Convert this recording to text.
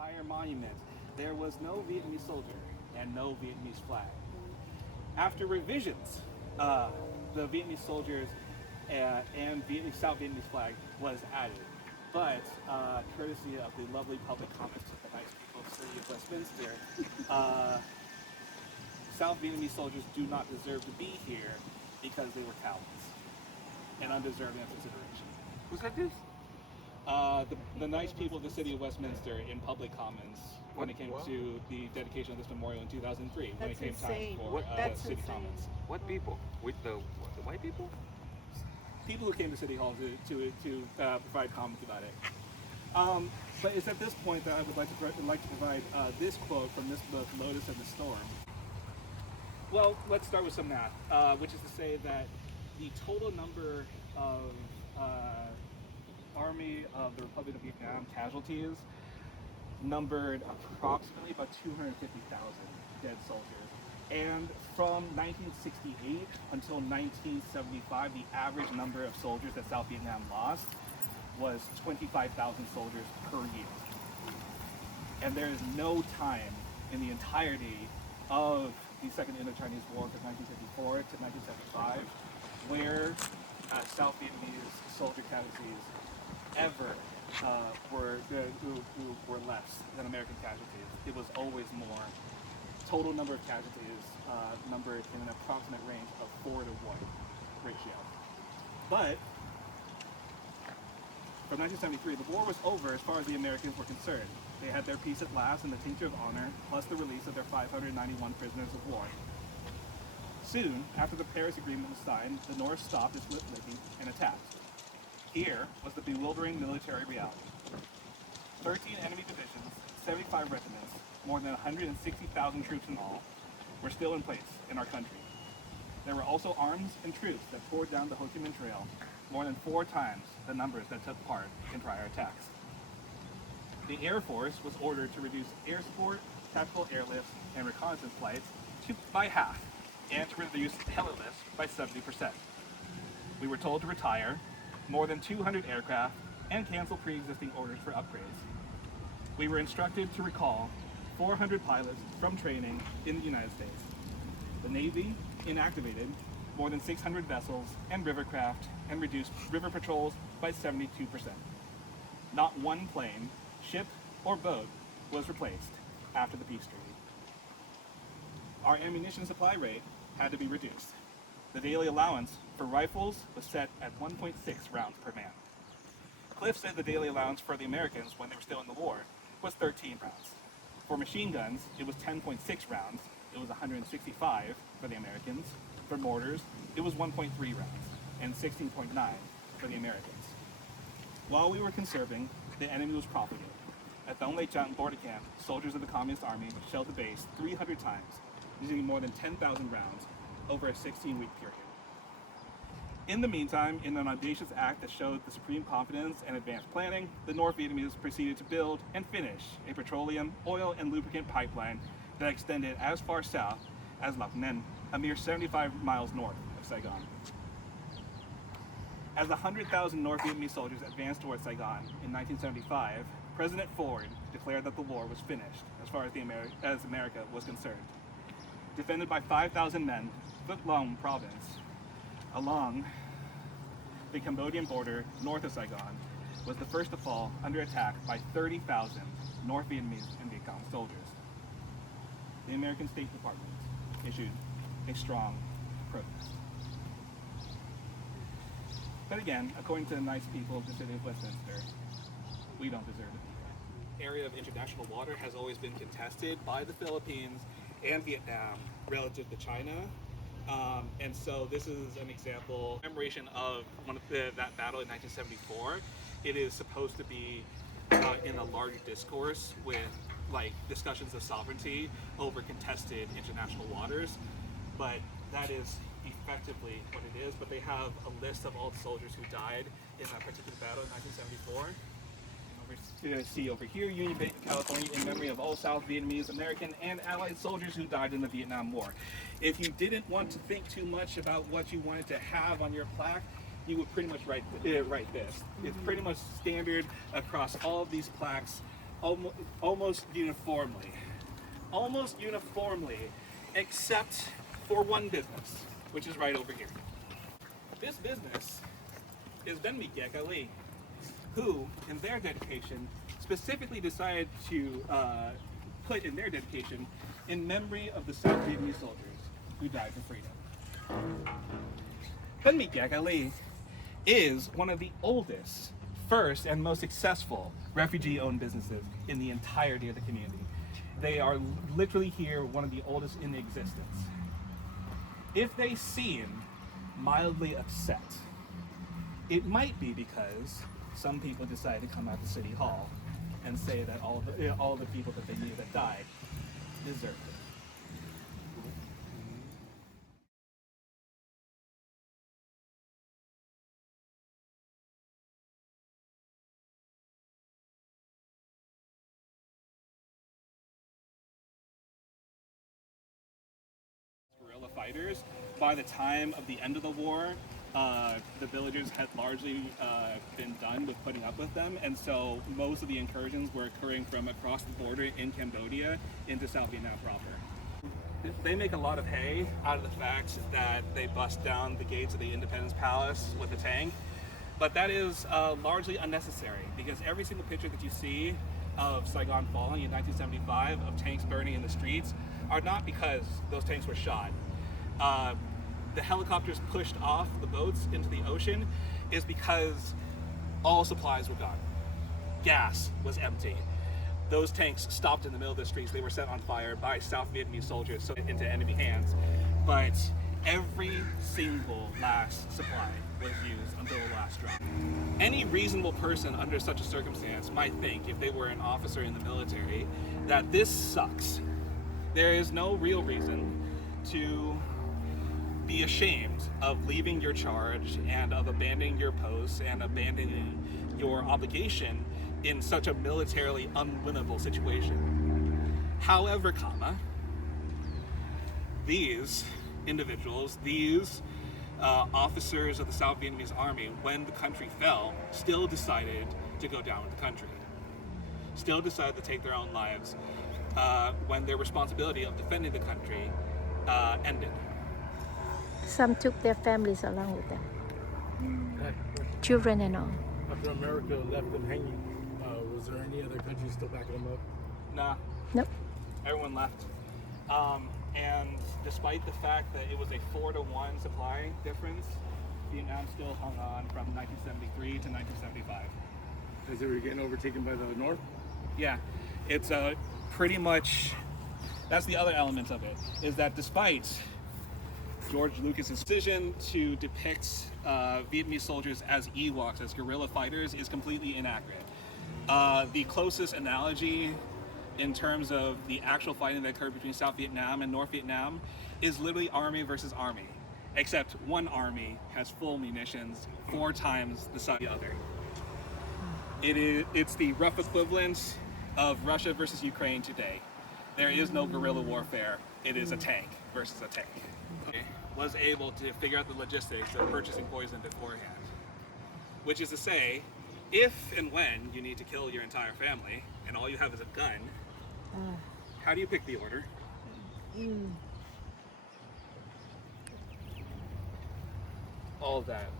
entire monument, there was no Vietnamese soldier and no Vietnamese flag. After revisions, the Vietnamese soldiers and South Vietnamese flag was added. But courtesy of the lovely public comments of the nice people of the city of Westminster, South Vietnamese soldiers do not deserve to be here because they were cowards and undeserving of consideration. Who said this? The nice people of the city of Westminster in public comments when it came to the dedication of this memorial in 2003, when it came time for city comments. What people? With the white people? People who came to City Hall to provide comments about it. But it's at this point that I would like to provide this quote from this book, Lotus and the Storm. Well, let's start with some math, which is to say that the total number of Army of the Republic of Vietnam casualties numbered approximately about 250,000 dead soldiers. And from 1968 until 1975, the average number of soldiers that South Vietnam lost was 25,000 soldiers per year. And there is no time in the entirety of the Second Indo-Chinese War from 1954 to 1975 where South Vietnamese soldier casualties ever were less than American casualties. It was always more. Total number of casualties numbered in an approximate range of 4 to 1 ratio. But from 1973, the war was over as far as the Americans were concerned. They had their peace at last and the tincture of honor, plus the release of their 591 prisoners of war. Soon, after the Paris Agreement was signed, the North stopped its lip-licking and attacked. Here was the bewildering military reality. 13 enemy divisions, 75 regiments, more than 160,000 troops in all, were still in place in our country. There were also arms and troops that poured down the Ho Chi Minh Trail, more than 4 times the numbers that took part in prior attacks. The Air Force was ordered to reduce air support, tactical airlifts, and reconnaissance flights by half, and to reduce helilifts by 70%. We were told to retire more than 200 aircraft and cancel pre-existing orders for upgrades. We were instructed to recall 400 pilots from training in the United States. The Navy inactivated more than 600 vessels and rivercraft and reduced river patrols by 72%. Not one plane, ship, or boat was replaced after the peace treaty. Our ammunition supply rate had to be reduced. The daily allowance for rifles was set at 1.6 rounds per man. Cliff said the daily allowance for the Americans when they were still in the war was 13 rounds. For machine guns, it was 10.6 rounds. It was 165 for the Americans. For mortars, it was 1.3 rounds and 16.9 for the Americans. While we were conserving, the enemy was profligate. At Thong Lei Chang border camp, soldiers of the Communist Army shelled the base 300 times, using more than 10,000 rounds over a 16-week period. In the meantime, in an audacious act that showed the supreme confidence and advanced planning, the North Vietnamese proceeded to build and finish a petroleum, oil, and lubricant pipeline that extended as far south as Lac Ninh, a mere 75 miles north of Saigon. As 100,000 North Vietnamese soldiers advanced towards Saigon in 1975, President Ford declared that the war was finished as far as America was concerned. Defended by 5,000 men, Phuoc Long province, along the Cambodian border north of Saigon, was the first to fall under attack by 30,000 North Vietnamese and Viet Cong soldiers. The American State Department issued a strong protest. But again, according to the nice people of the city of Westminster, we don't deserve to be here. Area of international water has always been contested by the Philippines and Vietnam relative to China. And so this is an example, commemoration of that battle in 1974. It is supposed to be in a larger discourse with like discussions of sovereignty over contested international waters, but that is effectively what it is. But they have a list of all the soldiers who died in that particular battle in 1974. You see over here, Union Bay, California, in memory of all South Vietnamese, American, and Allied soldiers who died in the Vietnam War. If you didn't want to think too much about what you wanted to have on your plaque, you would pretty much write this. It's pretty much standard across all of these plaques almost uniformly. Almost uniformly, except for one business, which is right over here. This business is Ben Mikyek Ali, who, in their dedication, specifically decided to put in their dedication in memory of the South Vietnamese soldiers who died for freedom. Ben Mikyek Ali is one of the oldest, first, and most successful refugee-owned businesses in the entirety of the community. They are literally here, one of the oldest in existence. If they seem mildly upset, it might be because some people decided to come out to City Hall and say that all the people that they knew that died deserved it. Guerrilla fighters. By the time of the end of the war, the villagers had largely been done with putting up with them, and so most of the incursions were occurring from across the border in Cambodia into South Vietnam proper. They make a lot of hay out of the fact that they bust down the gates of the Independence Palace with a tank, but that is largely unnecessary because every single picture that you see of Saigon falling in 1975, of tanks burning in the streets, are not because those tanks were shot. The helicopters pushed off the boats into the ocean is because all supplies were gone. Gas was empty. Those tanks stopped in the middle of the streets. They were set on fire by South Vietnamese soldiers into enemy hands. But every single last supply was used until the last drop. Any reasonable person under such a circumstance might think, if they were an officer in the military, that this sucks. There is no real reason to be ashamed of leaving your charge and of abandoning your post and abandoning your obligation in such a militarily unwinnable situation. However, these individuals, these officers of the South Vietnamese Army, when the country fell, still decided to go down with the country. Still decided to take their own lives when their responsibility of defending the country ended. Some took their families along with them, children and all. After America left them hanging, was there any other country still backing them up? Nah. Nope. Everyone left. And despite the fact that it was a 4-to-1 supply difference, Vietnam still hung on from 1973 to 1975. As they were getting overtaken by the North? Yeah, it's pretty much, that's the other element of it, is that despite George Lucas's decision to depict Vietnamese soldiers as Ewoks, as guerrilla fighters, is completely inaccurate. The closest analogy in terms of the actual fighting that occurred between South Vietnam and North Vietnam is literally army versus army, except one army has full munitions 4 times the size of the other. It's the rough equivalent of Russia versus Ukraine today. There is no guerrilla warfare. It is a tank versus a tank. Was able to figure out the logistics of purchasing poison beforehand. Which is to say, if and when you need to kill your entire family and all you have is a gun, how do you pick the order? All of that